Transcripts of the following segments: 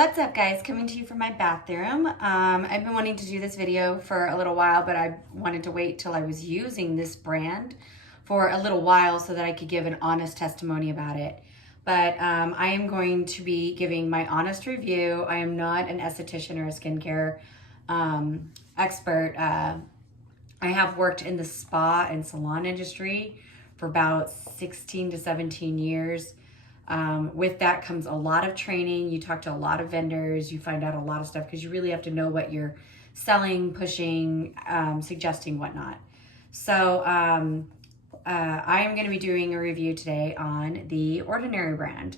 What's up, guys? Coming to you from my bathroom. I've been wanting to do this video for a little while, but I wanted to wait till I was using this brand for a little while so that I could give an honest testimony about it. But I am going to be giving my honest review. I am not an esthetician or a skincare expert. I have worked in the spa and salon industry for about 16 to 17 years. With that comes a lot of training. You talk to a lot of vendors, you find out a lot of stuff because you really have to know what you're selling, pushing, suggesting, whatnot. So I am going to be doing a review today on the Ordinary brand.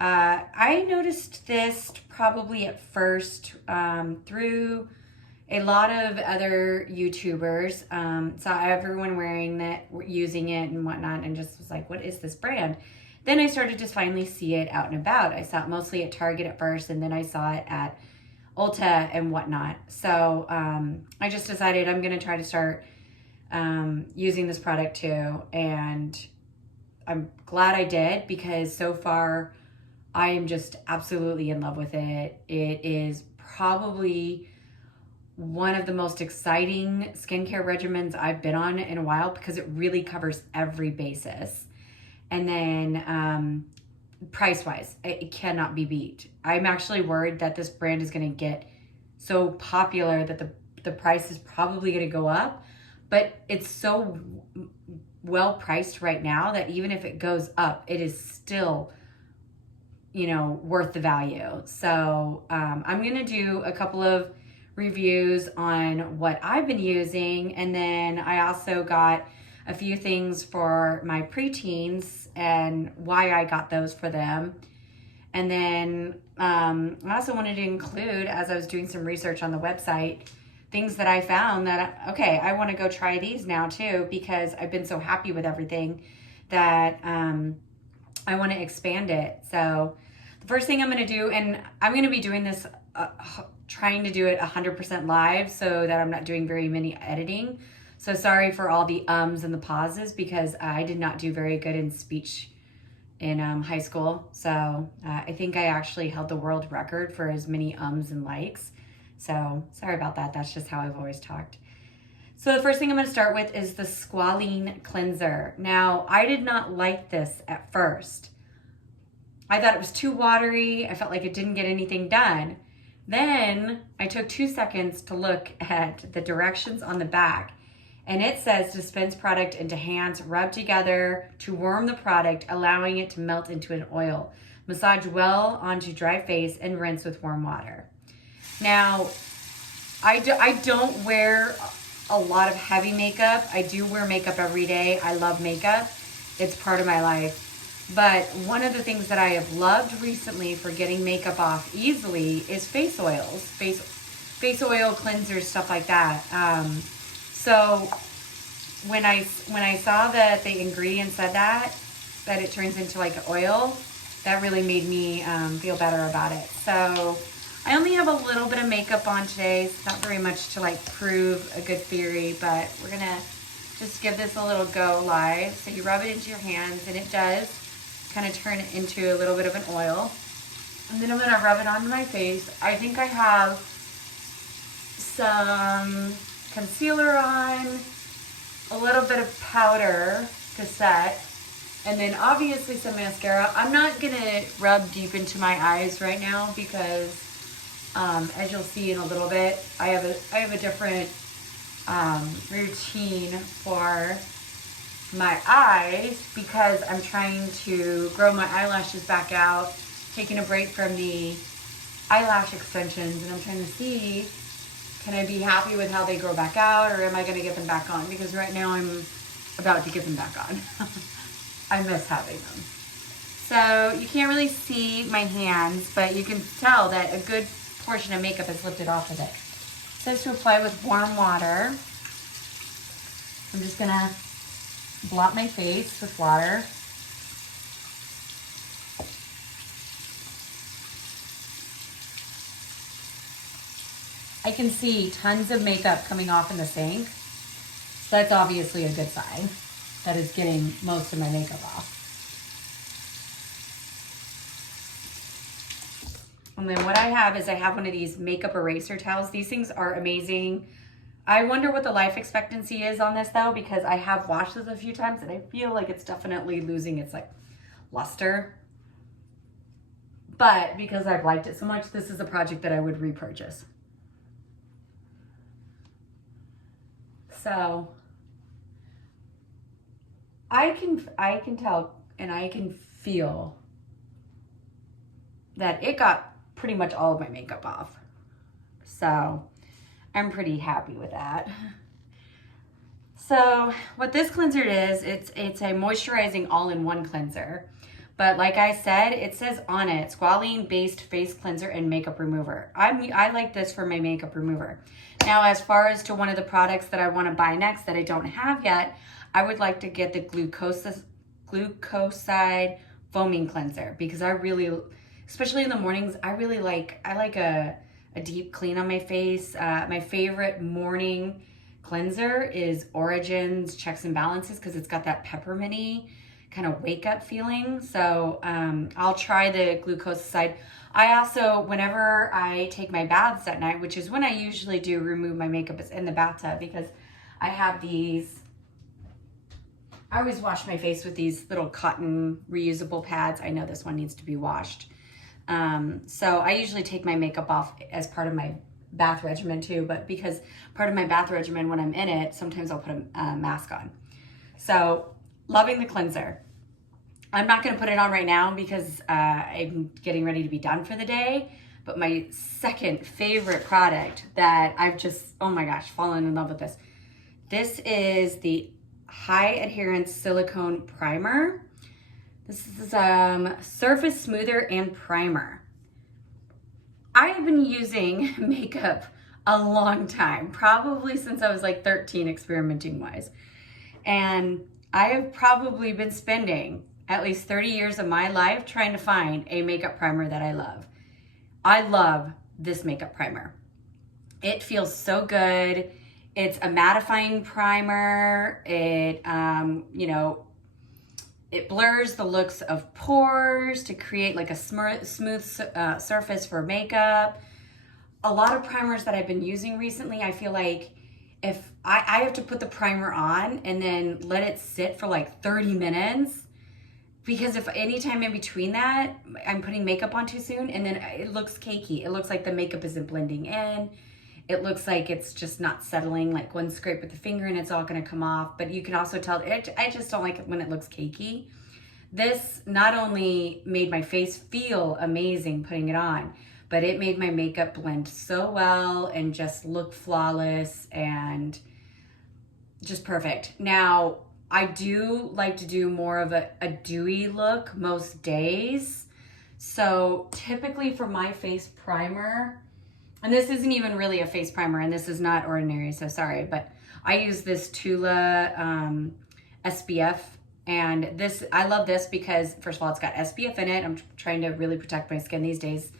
I noticed this probably at first through a lot of other YouTubers. Saw everyone wearing that, using it and whatnot, and just was like, what is this brand? Then I started to finally see it out and about. I saw it mostly at Target at first, and then I saw it at Ulta and whatnot. So I just decided I'm going to try to start using this product too. And I'm glad I did, because so far I am just absolutely in love with it. It is probably one of the most exciting skincare regimens I've been on in a while, because it really covers every basis. And then price-wise, it cannot be beat. I'm actually worried that this brand is going to get so popular that the price is probably going to go up. But it's so well priced right now that even if it goes up, it is still, worth the value. So I'm going to do a couple of reviews on what I've been using. And then I also got a few things for my preteens and why I got those for them. And then I also wanted to include, as I was doing some research on the website, things that I found that, okay, I want to go try these now too, because I've been so happy with everything that I want to expand it. So the first thing I'm going to do, and I'm going to be doing this, trying to do it 100% live so that I'm not doing very many editing. So sorry for all the ums and the pauses, because I did not do very good in speech in high school. So I think I actually held the world record for as many ums and likes. So sorry about that. That's just how I've always talked. So the first thing I'm going to start with is the Squalene Cleanser. Now, I did not like this at first. I thought it was too watery. I felt like it didn't get anything done. Then I took 2 seconds to look at the directions on the back. And it says dispense product into hands, rub together to warm the product, allowing it to melt into an oil. Massage well onto dry face and rinse with warm water. Now, I don't wear a lot of heavy makeup. I do wear makeup every day. I love makeup. It's part of my life. But one of the things that I have loved recently for getting makeup off easily is face oils, face oil cleansers, stuff like that. So when I saw that the ingredient said that it turns into like oil, that really made me feel better about it. So I only have a little bit of makeup on today. It's not very much to like prove a good theory, but we're gonna just give this a little go live. So you rub it into your hands, and it does kind of turn it into a little bit of an oil. And then I'm gonna rub it onto my face. I think I have some concealer on, a little bit of powder to set, and then obviously some mascara. I'm not gonna rub deep into my eyes right now because as you'll see in a little bit, I have a different routine for my eyes, because I'm trying to grow my eyelashes back out, taking a break from the eyelash extensions, and I'm trying to see, can I be happy with how they grow back out, or am I going to get them back on? Because right now I'm about to get them back on. I miss having them. So you can't really see my hands, but you can tell that a good portion of makeup is lifted off of it. It says to apply with warm water. I'm just going to blot my face with water. I can see tons of makeup coming off in the sink. So that's obviously a good sign that it's getting most of my makeup off. And then what I have is I have one of these makeup eraser towels. These things are amazing. I wonder what the life expectancy is on this though, because I have washed this a few times and I feel like it's definitely losing its like luster. But because I've liked it so much, this is a project that I would repurchase. So I can tell and I can feel that it got pretty much all of my makeup off. So I'm pretty happy with that. So what this cleanser is, it's a moisturizing all-in-one cleanser. But like I said, it says on it, Squalene based face cleanser and makeup remover. I like this for my makeup remover. Now, as far as to one of the products that I want to buy next that I don't have yet, I would like to get the glucoside foaming cleanser, because I really, especially in the mornings, I like a deep clean on my face. My favorite morning cleanser is Origins Checks and Balances, because it's got that pepperminty kind of wake up feeling. So I'll try the glucoside. I also, whenever I take my baths at night, which is when I usually do remove my makeup, is in the bathtub, because I have these, I always wash my face with these little cotton reusable pads. I know this one needs to be washed. So I usually take my makeup off as part of my bath regimen too, but because part of my bath regimen when I'm in it, sometimes I'll put a mask on. So loving the cleanser. I'm not going to put it on right now because I'm getting ready to be done for the day. But my second favorite product that I've just, oh my gosh, fallen in love with this. This is the High Adherence Silicone Primer. This is Surface Smoother and Primer. I have been using makeup a long time, probably since I was like 13, experimenting wise. And I have probably been spending at least 30 years of my life trying to find a makeup primer that I love. I love this makeup primer. It feels so good. It's a mattifying primer. It, it blurs the looks of pores to create like a smooth surface for makeup. A lot of primers that I've been using recently, I feel like if I have to put the primer on and then let it sit for like 30 minutes, because if anytime in between that, I'm putting makeup on too soon, and then it looks cakey. It looks like the makeup isn't blending in. It looks like it's just not settling, like one scrape with the finger and it's all gonna come off. But you can also tell, I just don't like it when it looks cakey. This not only made my face feel amazing putting it on, but it made my makeup blend so well and just look flawless and just perfect. Now, I do like to do more of a dewy look most days. So typically for my face primer, and this isn't even really a face primer, and this is not ordinary, so sorry, but I use this Tula SPF, and this, I love this because first of all, it's got SPF in it. I'm trying to really protect my skin these days.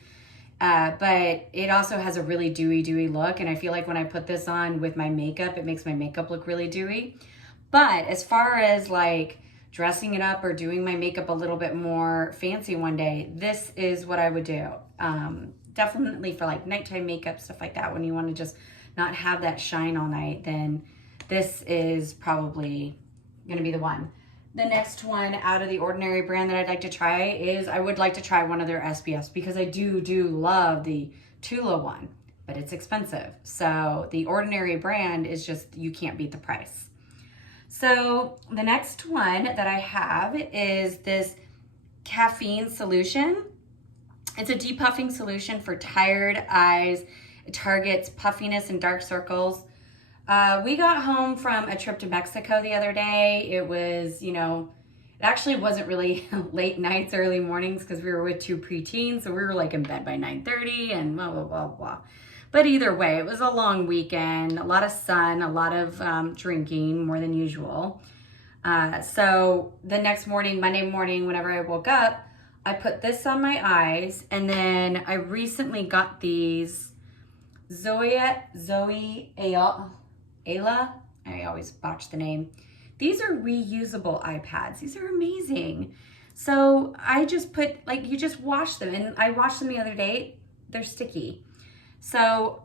But it also has a really dewy look, and I feel like when I put this on with my makeup, it makes my makeup look really dewy. But as far as like dressing it up or doing my makeup a little bit more fancy one day, this is what I would do. Definitely for like nighttime makeup, stuff like that, when you want to just not have that shine all night, then this is probably going to be the one. The next one out of the Ordinary brand that I'd like to try is, I would like to try one of their SPFs, because I do love the Tula one, but it's expensive. So the Ordinary brand is just, you can't beat the price. So the next one that I have is this caffeine solution. It's a depuffing solution for tired eyes. It targets puffiness and dark circles. We got home from a trip to Mexico the other day. It was, it actually wasn't really late nights, early mornings, because we were with two preteens. So we were like in bed by 9:30 and blah, blah, blah, blah. But either way, it was a long weekend, a lot of sun, a lot of drinking, more than usual. So the next morning, Monday morning, whenever I woke up, I put this on my eyes, and then I recently got these Ayla, I always botch the name. These are reusable eye pads. These are amazing. So I just put, like, you just wash them, and I washed them the other day. they're sticky. So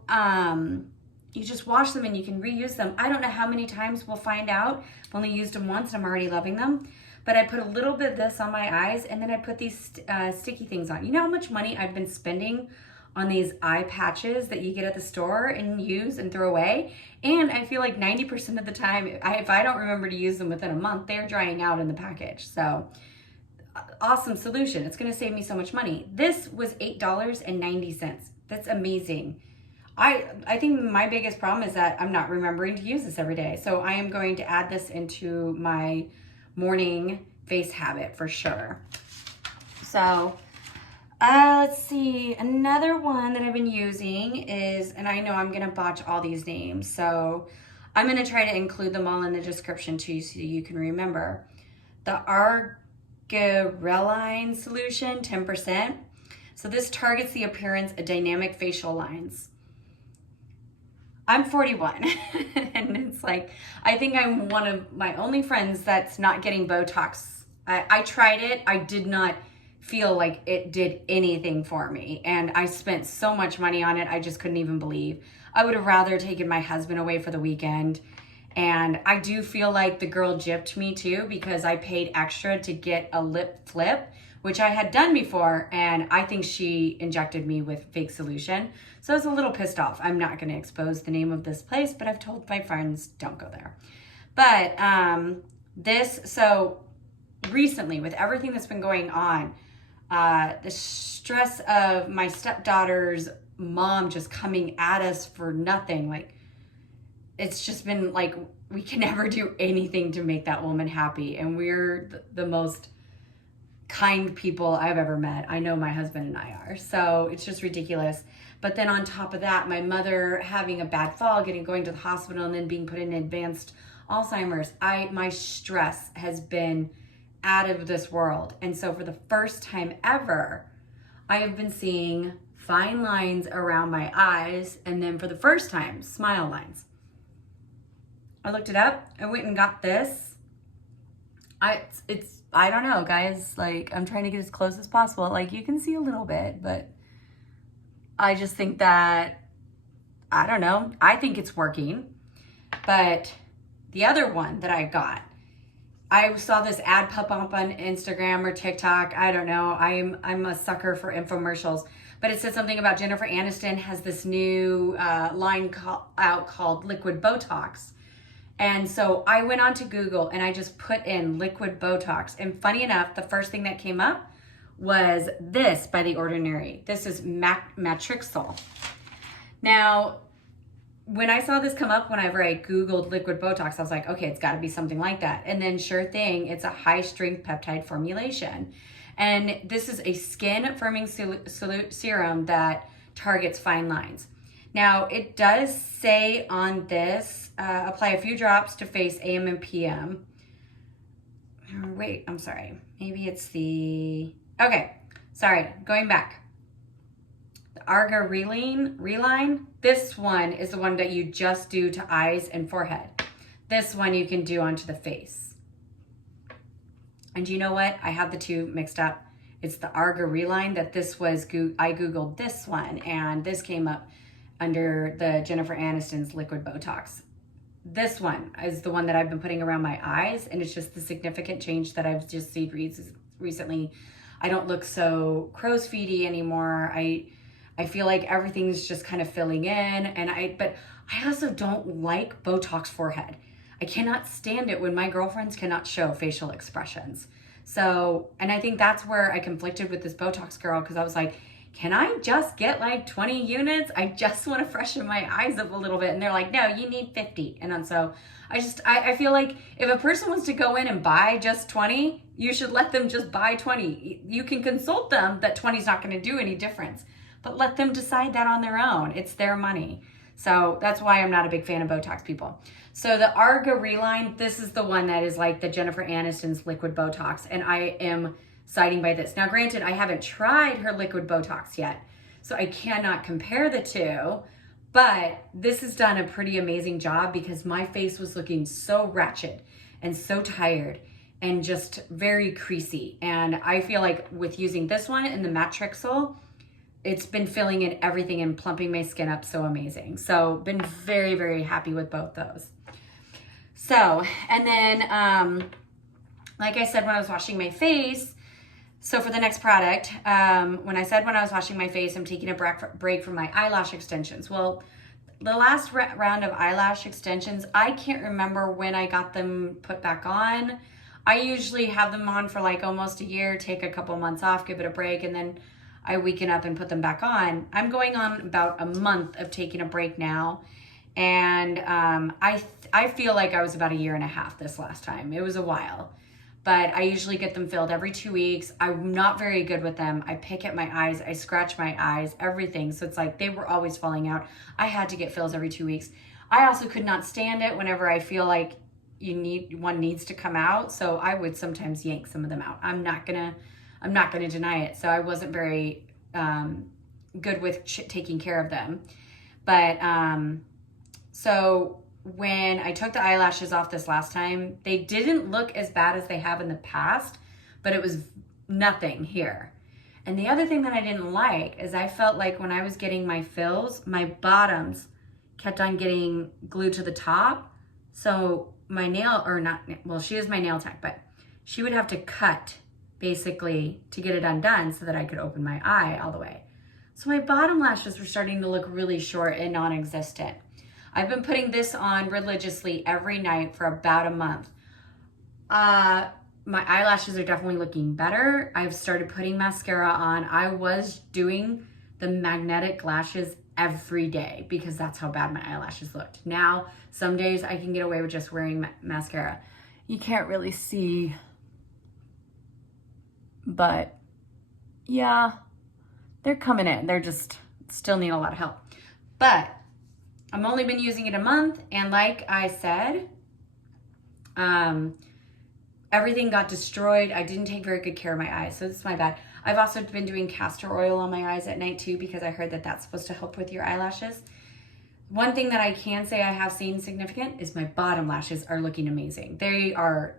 you just wash them and you can reuse them. I don't know how many times we'll find out. I've only used them once and I'm already loving them. But I put a little bit of this on my eyes and then I put these sticky things on. You know how much money I've been spending on these eye patches that you get at the store and use and throw away? And I feel like 90% of the time, if I don't remember to use them within a month, they're drying out in the package. So awesome solution. It's gonna save me so much money. This was $8.90. That's amazing. I think my biggest problem is that I'm not remembering to use this every day. So I am going to add this into my morning face habit for sure. So let's see, another one that I've been using is, and I know I'm gonna botch all these names, so I'm gonna try to include them all in the description too so you can remember. The Argireline solution, 10%. So this targets the appearance of dynamic facial lines. I'm 41 and it's like, I think I'm one of my only friends that's not getting Botox. I tried it. I did not feel like it did anything for me. And I spent so much money on it. I just couldn't even believe. I would have rather taken my husband away for the weekend. And I do feel like the girl gypped me too, because I paid extra to get a lip flip, which I had done before. And I think she injected me with fake solution. So I was a little pissed off. I'm not going to expose the name of this place, but I've told my friends, don't go there. But so recently with everything that's been going on, the stress of my stepdaughter's mom just coming at us for nothing, like it's just been like, we can never do anything to make that woman happy. And we're the most kind people I've ever met. I know my husband and I are. So it's just ridiculous. But then on top of that, my mother having a bad fall, going to the hospital and then being put in advanced Alzheimer's. My stress has been out of this world. And so for the first time ever, I have been seeing fine lines around my eyes. And then for the first time, smile lines. I looked it up. I went and got this. I don't know, guys. Like, I'm trying to get as close as possible. Like, you can see a little bit, but I just think that, I don't know. I think it's working. But the other one that I got, I saw this ad pop up on Instagram or TikTok. I don't know. I'm a sucker for infomercials. But it said something about Jennifer Aniston has this new line called Liquid Botox. And so I went on to Google and I just put in liquid Botox. And funny enough, the first thing that came up was this by The Ordinary. This is Matrixyl. Now, when I saw this come up, whenever I Googled liquid Botox, I was like, okay, it's got to be something like that. And then sure thing, it's a high strength peptide formulation. And this is a skin firming serum that targets fine lines. Now, it does say on this, apply a few drops to face AM and PM. Wait, I'm sorry. Maybe it's okay, sorry, going back. The Argireline, this one is the one that you just do to eyes and forehead. This one you can do onto the face. And you know what? I have the two mixed up. It's the Argireline that this was, I Googled this one and this came up under the Jennifer Aniston's liquid Botox. This one is the one that I've been putting around my eyes, and it's just the significant change that I've just seen recently. I don't look so crow's feety anymore. I feel like everything's just kind of filling in, but I also don't like Botox forehead. I cannot stand it when my girlfriends cannot show facial expressions. So, and I think that's where I conflicted with this Botox girl, because I was like, can I just get like 20 units? I just want to freshen my eyes up a little bit. And they're like, no, you need 50. And so I feel like if a person wants to go in and buy just 20, you should let them just buy 20. You can consult them that 20 is not going to do any difference, but let them decide that on their own. It's their money. So that's why I'm not a big fan of Botox people. So the Argireline, this is the one that is like the Jennifer Aniston's liquid Botox. And I am siding by this. Now, granted, I haven't tried her liquid Botox yet, so I cannot compare the two, but this has done a pretty amazing job because my face was looking so ratchet and so tired and just very creasy. And I feel like with using this one and the Matrixyl, it's been filling in everything and plumping my skin up so amazing. So been very, very happy with both those. So, and then, like I said, when I was washing my face, so for the next product, when I said when I was washing my face, I'm taking a break from my eyelash extensions. Well, the last round of eyelash extensions, I can't remember when I got them put back on. I usually have them on for like almost a year, take a couple months off, give it a break, and then I weaken up and put them back on. I'm going on about a month of taking a break now. And I feel like I was about a year and a half this last time. It was a while. But I usually get them filled every 2 weeks. I'm not very good with them. I pick at my eyes, I scratch my eyes, everything. So it's like they were always falling out. I had to get fills every 2 weeks. I also could not stand it whenever I feel like one needs to come out. So I would sometimes yank some of them out. I'm not gonna deny it. So I wasn't very good with taking care of them. But so when I took the eyelashes off this last time, they didn't look as bad as they have in the past, but it was nothing here. And the other thing that I didn't like is I felt like when I was getting my fills, my bottoms kept on getting glued to the top. So my nail, or not, well, she is my nail tech, but she would have to cut basically to get it undone so that I could open my eye all the way. So my bottom lashes were starting to look really short and non-existent. I've been putting this on religiously every night for about a month. My eyelashes are definitely looking better. I've started putting mascara on. I was doing the magnetic lashes every day because that's how bad my eyelashes looked. Now, some days I can get away with just wearing mascara. You can't really see, but yeah, they're coming in. They're just still need a lot of help. But I've only been using it a month, and like I said, everything got destroyed. I didn't take very good care of my eyes, so this is my bad. I've also been doing castor oil on my eyes at night too because I heard that that's supposed to help with your eyelashes. One thing that I can say I have seen significant is my bottom lashes are looking amazing. They are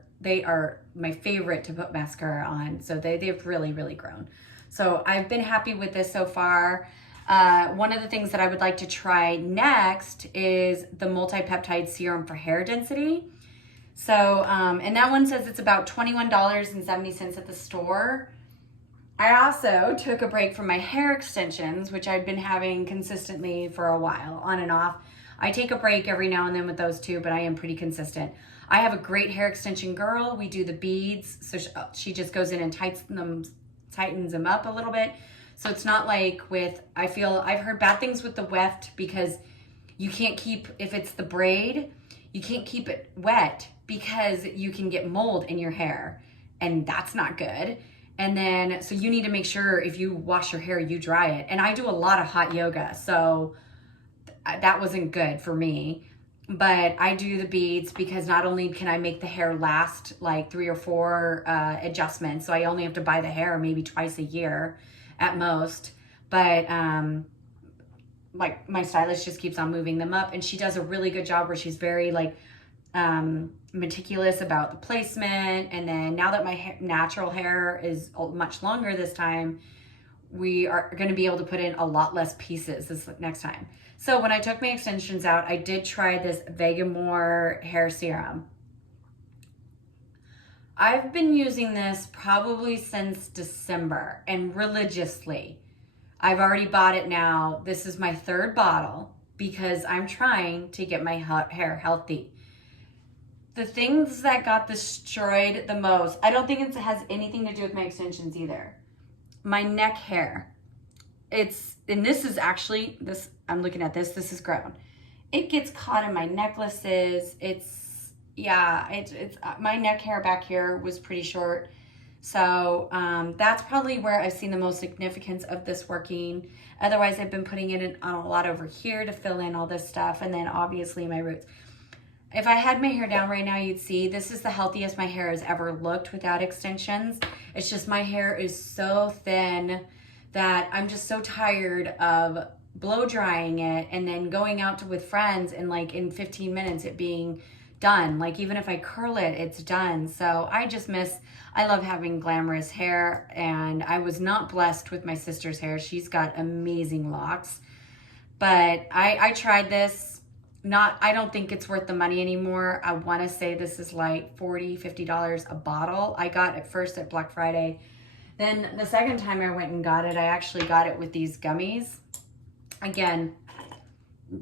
my favorite to put mascara on, so they've really, really grown. So I've been happy with this so far. One of the things that I would like to try next is the Multi-Peptide Serum for hair density. So, and that one says it's about $21.70 at the store. I also took a break from my hair extensions, which I've been having consistently for a while, on and off. I take a break every now and then with those two, but I am pretty consistent. I have a great hair extension girl. We do the beads, so she just goes in and tightens them up a little bit. So it's not like I've heard bad things with the weft because you can't keep, if it's the braid, you can't keep it wet because you can get mold in your hair, and that's not good. And then, so you need to make sure if you wash your hair, you dry it. And I do a lot of hot yoga, so that wasn't good for me. But I do the beads because not only can I make the hair last like 3 or 4 adjustments, so I only have to buy the hair maybe twice a year at most. But like my stylist just keeps on moving them up, and she does a really good job where she's very like meticulous about the placement. And then now that my natural hair is much longer this time, we are going to be able to put in a lot less pieces this next time. So when I took my extensions out, I did try this Vegamore hair serum. I've been using this probably since December and religiously. I've already bought it now. This is my 3rd bottle because I'm trying to get my hair healthy. The things that got destroyed the most, I don't think it has anything to do with my extensions either. My neck hair. And this is actually, I'm looking at this is grown. It gets caught in my necklaces. My neck hair back here was pretty short. So that's probably where I've seen the most significance of this working. Otherwise, I've been putting it on a lot over here to fill in all this stuff. And then obviously my roots. If I had my hair down right now, you'd see this is the healthiest my hair has ever looked without extensions. It's just my hair is so thin that I'm just so tired of blow drying it and then going out with friends and like in 15 minutes it being done. Like even if I curl it, it's done. So I love having glamorous hair, and I was not blessed with my sister's hair. She's got amazing locks. But I tried this. I don't think it's worth the money anymore. I want to say this is like $40, $50 a bottle. I got it first at Black Friday. Then the second time I went and got it, I actually got it with these gummies. Again,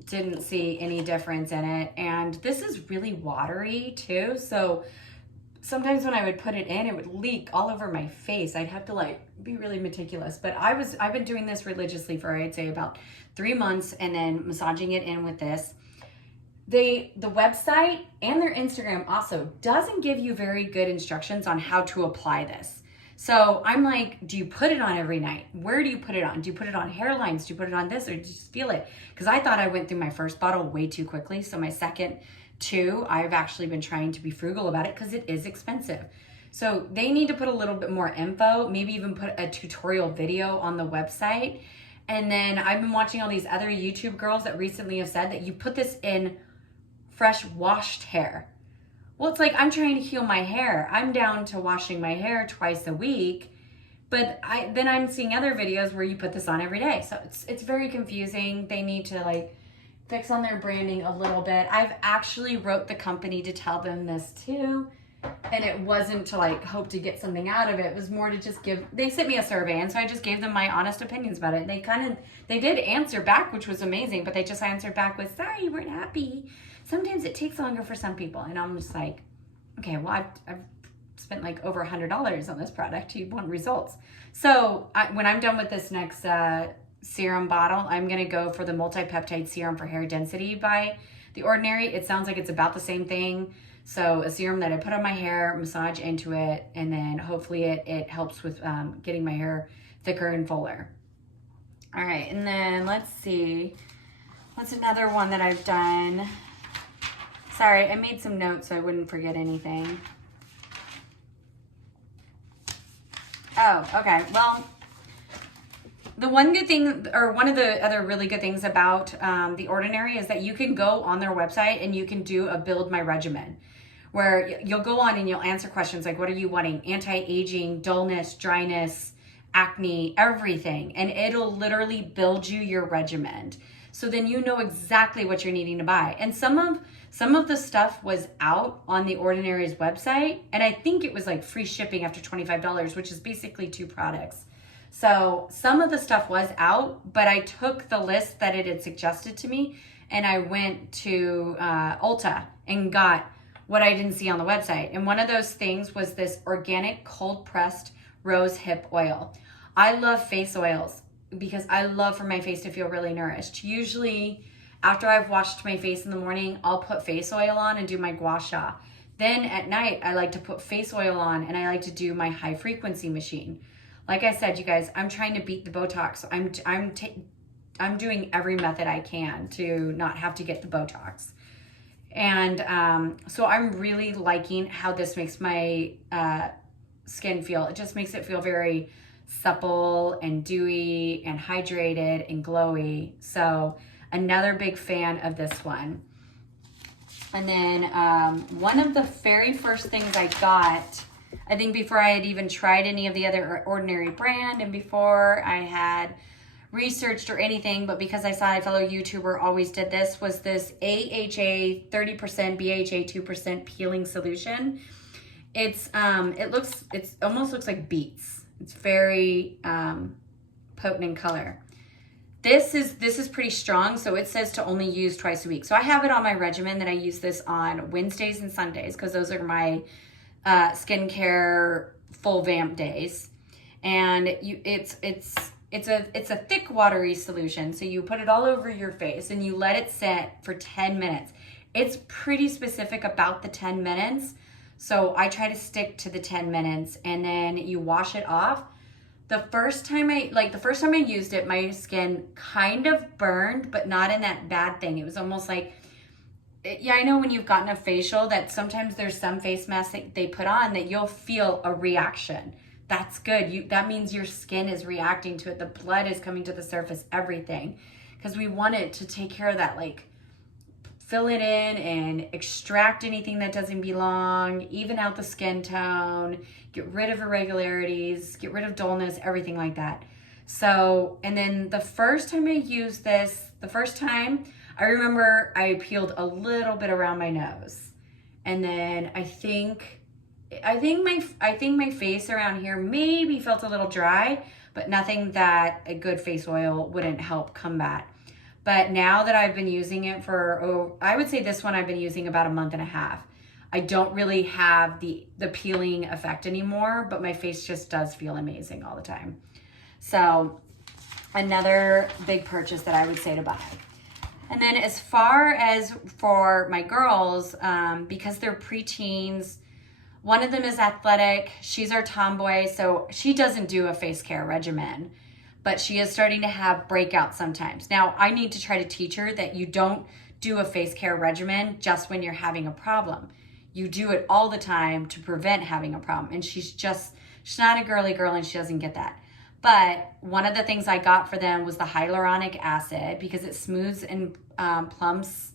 didn't see any difference in it. And this is really watery too. So sometimes when I would put it in, it would leak all over my face. I'd have to like be really meticulous. But I've been doing this religiously for, I'd say, about 3 months, and then massaging it in with this. The website and their Instagram also doesn't give you very good instructions on how to apply this. So I'm like, do you put it on every night? Where do you put it on? Do you put it on hairlines? Do you put it on this, or do you just feel it? Because I thought I went through my first bottle way too quickly. So my second two, I've actually been trying to be frugal about it because it is expensive. So they need to put a little bit more info, maybe even put a tutorial video on the website. And then I've been watching all these other YouTube girls that recently have said that you put this in fresh washed hair. Well, it's like, I'm trying to heal my hair. I'm down to washing my hair twice a week, but then I'm seeing other videos where you put this on every day. So it's very confusing. They need to like fix on their branding a little bit. I've actually wrote the company to tell them this too. And it wasn't to like hope to get something out of it. It was more to just they sent me a survey, and so I just gave them my honest opinions about it. They did answer back, which was amazing, but they just answered back with, sorry, you weren't happy. Sometimes it takes longer for some people. And I'm just like, okay, well, I've spent like over $100 on this product. You want results. So when I'm done with this next serum bottle, I'm going to go for the Multi-Peptide Serum for Hair Density by The Ordinary. It sounds like it's about the same thing. So a serum that I put on my hair, massage into it, and then hopefully it helps with getting my hair thicker and fuller. All right, and then let's see. What's another one that I've done? Sorry, I made some notes so I wouldn't forget anything. Oh, okay. Well, the one good thing, or one of the other really good things about The Ordinary is that you can go on their website and you can do a build my regimen, where you'll go on and you'll answer questions like, what are you wanting? Anti-aging, dullness, dryness, acne, everything. And it'll literally build you your regimen. So then you know exactly what you're needing to buy. And some of the stuff was out on The Ordinary's website, and I think it was like free shipping after $25, which is basically 2 products. So some of the stuff was out, but I took the list that it had suggested to me, and I went to Ulta and got what I didn't see on the website. And one of those things was this organic cold pressed rose hip oil. I love face oils because I love for my face to feel really nourished. Usually after I've washed my face in the morning, I'll put face oil on and do my gua sha. Then at night, I like to put face oil on, and I like to do my high frequency machine. Like I said, you guys, I'm trying to beat the Botox. I'm doing every method I can to not have to get the Botox. And so I'm really liking how this makes my skin feel. It just makes it feel very supple and dewy and hydrated and glowy. So another big fan of this one. And then one of the very first things I got, I think before I had even tried any of the other Ordinary brand and before I had researched or anything, but because I saw a fellow YouTuber always did this, was this AHA 30%, BHA 2% peeling solution. It almost looks like beets. It's very potent in color. This is pretty strong, so it says to only use twice a week. So I have it on my regimen that I use this on Wednesdays and Sundays because those are my skincare full vamp days. And it's a thick watery solution. So you put it all over your face and you let it sit for 10 minutes. It's pretty specific about the 10 minutes. So I try to stick to the 10 minutes and then you wash it off. The first time I used it, my skin kind of burned, but not in that bad thing. It was almost like, yeah, I know when you've gotten a facial that sometimes there's some face masks that they put on that you'll feel a reaction. That's good. That means your skin is reacting to it. The blood is coming to the surface, everything. Because we want it to take care of that like fill it in and extract anything that doesn't belong, even out the skin tone, get rid of irregularities, get rid of dullness, everything like that. So, and then the first time I used this, I remember I peeled a little bit around my nose. And then I think my face around here maybe felt a little dry, but nothing that a good face oil wouldn't help combat. But now that I've been using it for, I would say this one I've been using about a month and a half. I don't really have the peeling effect anymore, but my face just does feel amazing all the time. So another big purchase that I would say to buy. And then as far as for my girls, because they're preteens, one of them is athletic. She's our tomboy, so she doesn't do a face care regimen, but she is starting to have breakouts sometimes. Now, I need to try to teach her that you don't do a face care regimen just when you're having a problem. You do it all the time to prevent having a problem. And she's not a girly girl and she doesn't get that. But one of the things I got for them was the hyaluronic acid because it smooths and plumps,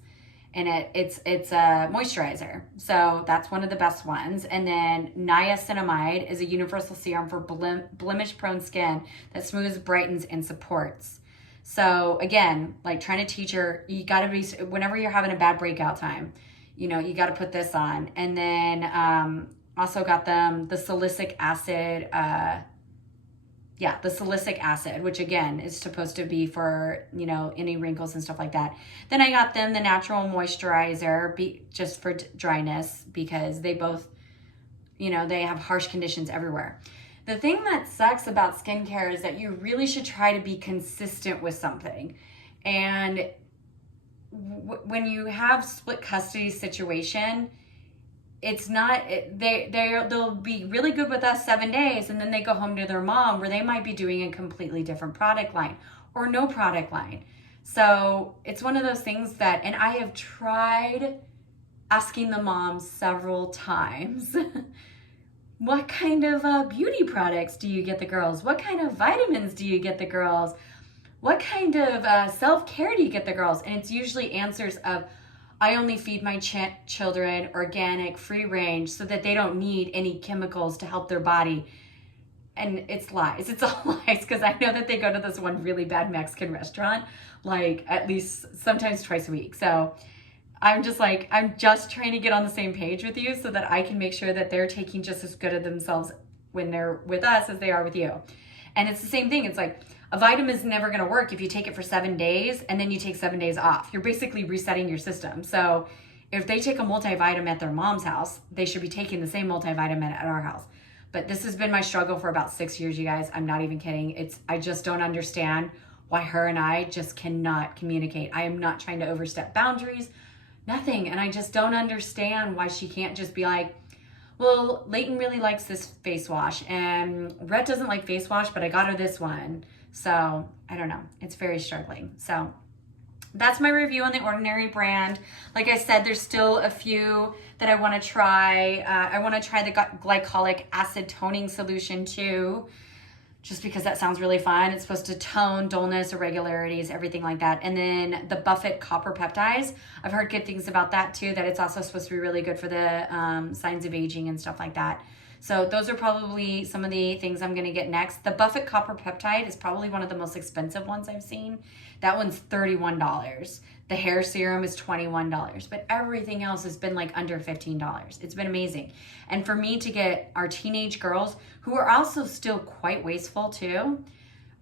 and it's a moisturizer. So that's one of the best ones. And then niacinamide is a universal serum for blemish-prone skin that smooths, brightens, and supports. So again, like trying to teach her, you gotta be, whenever you're having a bad breakout time, you know, you gotta put this on. And then also got them the salicylic acid, the salicylic acid, which again is supposed to be for, you know, any wrinkles and stuff like that. Then I got them the natural moisturizer just for dryness because they both, you know, they have harsh conditions everywhere. The thing that sucks about skincare is that you really should try to be consistent with something. And when you have split custody situation, it's not, they'll be really good with us 7 days and then they go home to their mom where they might be doing a completely different product line or no product line. So it's one of those things that, and I have tried asking the moms several times, what kind of beauty products do you get the girls? What kind of vitamins do you get the girls? What kind of self-care do you get the girls? And it's usually answers of, I only feed my children organic, free range so that they don't need any chemicals to help their body. And it's lies. It's all lies because I know that they go to this one really bad Mexican restaurant like at least sometimes twice a week. So I'm just trying to get on the same page with you so that I can make sure that they're taking just as good of themselves when they're with us as they are with you. And it's the same thing. It's like a vitamin is never going to work if you take it for 7 days and then you take 7 days off. You're basically resetting your system. So if they take a multivitamin at their mom's house, they should be taking the same multivitamin at our house. But this has been my struggle for about 6 years, you guys. I'm not even kidding. I just don't understand why her and I just cannot communicate. I am not trying to overstep boundaries, nothing. And I just don't understand why she can't just be like, well, Leighton really likes this face wash and Rhett doesn't like face wash, but I got her this one. So I don't know. It's very struggling. So that's my review on the Ordinary brand. Like I said, there's still a few that I want to try. I want to try the glycolic acid toning solution too, just because that sounds really fun. It's supposed to tone dullness, irregularities, everything like that. And then the Buffett copper peptides. I've heard good things about that too, that it's also supposed to be really good for the signs of aging and stuff like that. So those are probably some of the things I'm going to get next. The Buffett copper peptide is probably one of the most expensive ones I've seen. That one's $31. The hair serum is $21, but everything else has been like under $15. It's been amazing. And for me to get our teenage girls, who are also still quite wasteful too,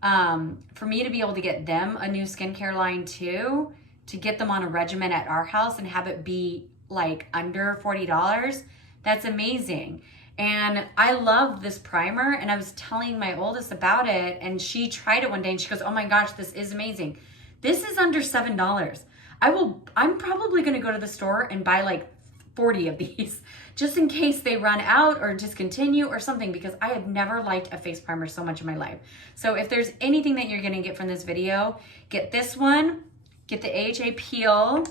for me to be able to get them a new skincare line too, to get them on a regimen at our house and have it be like under $40, that's amazing. And I love this primer, and I was telling my oldest about it, and she tried it one day and she goes, oh my gosh, this is amazing. This is under $7. I'm probably gonna go to the store and buy like 40 of these just in case they run out or discontinue or something, because I have never liked a face primer so much in my life. So if there's anything that you're gonna get from this video, get this one, get the AHA Peel,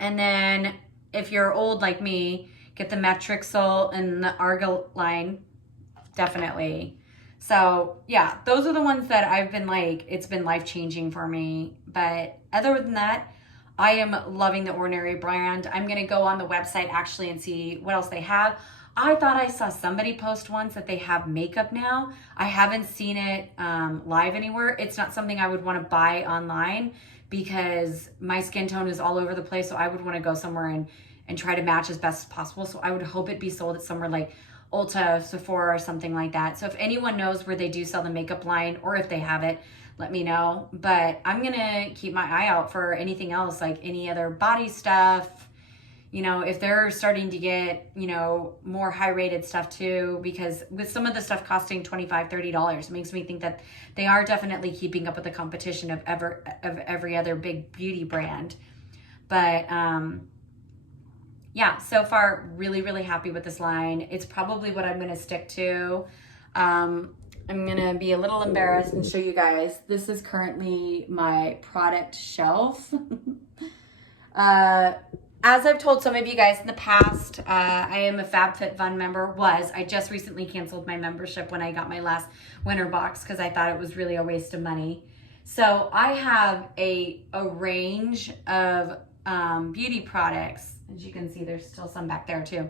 and then if you're old like me, get the Matrixyl and the Argireline, definitely. So yeah, those are the ones that I've been like, it's been life-changing for me. But other than that, I am loving the Ordinary brand. I'm going to go on the website actually and see what else they have. I thought I saw somebody post once that they have makeup now. I haven't seen it live anywhere. It's not something I would want to buy online because my skin tone is all over the place. So I would want to go somewhere and try to match as best as possible. So I would hope it be sold at somewhere like Ulta, Sephora, or something like that. So if anyone knows where they do sell the makeup line or if they have it, let me know. But I'm gonna keep my eye out for anything else, like any other body stuff, you know, if they're starting to get, you know, more high rated stuff too, because with some of the stuff costing $25, $30, it makes me think that they are definitely keeping up with the competition of every other big beauty brand. But yeah, so far, really, really happy with this line. It's probably what I'm going to stick to. I'm going to be a little embarrassed and show you guys. This is currently my product shelf. As I've told some of you guys in the past, I am a FabFitFun member. I just recently canceled my membership when I got my last winter box because I thought it was really a waste of money. So I have a range of beauty products. As you can see, there's still some back there too.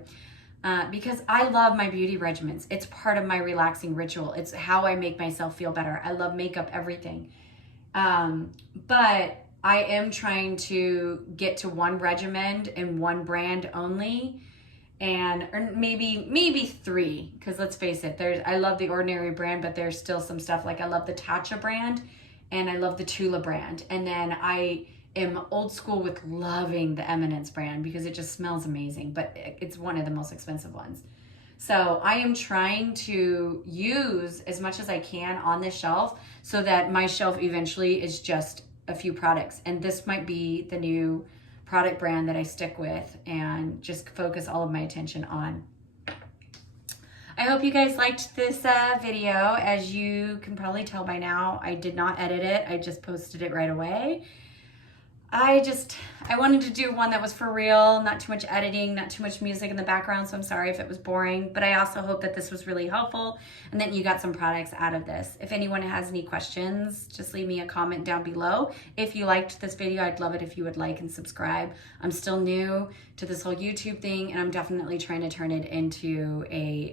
Because I love my beauty regimens. It's part of my relaxing ritual. It's how I make myself feel better. I love makeup, everything. But I am trying to get to one regimen and one brand only, or maybe three, because let's face it, I love the Ordinary brand, but there's still some stuff like I love the Tatcha brand and I love the Tula brand, and then I am old school with loving the Eminence brand because it just smells amazing, but it's one of the most expensive ones. So I am trying to use as much as I can on this shelf so that my shelf eventually is just a few products. And this might be the new product brand that I stick with and just focus all of my attention on. I hope you guys liked this video. As you can probably tell by now, I did not edit it. I just posted it right away. I wanted to do one that was for real, not too much editing, not too much music in the background, so I'm sorry if it was boring, but I also hope that this was really helpful and that you got some products out of this. If anyone has any questions, just leave me a comment down below. If you liked this video, I'd love it if you would like and subscribe. I'm still new to this whole YouTube thing, and I'm definitely trying to turn it into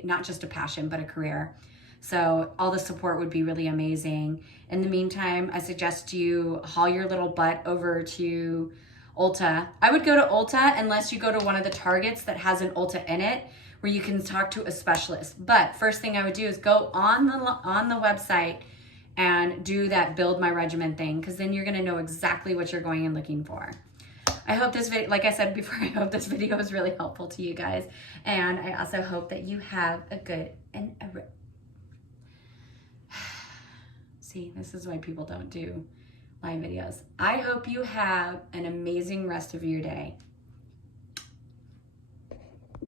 not just a passion, but a career. So all the support would be really amazing. In the meantime, I suggest you haul your little butt over to Ulta. I would go to Ulta unless you go to one of the Targets that has an Ulta in it where you can talk to a specialist. But first thing I would do is go on the website and do that build my regimen thing, because then you're going to know exactly what you're going and looking for. I hope this video, like I said before, I hope this video was really helpful to you guys. And I also hope that you have a good and See, this is why people don't do live videos. I hope you have an amazing rest of your day.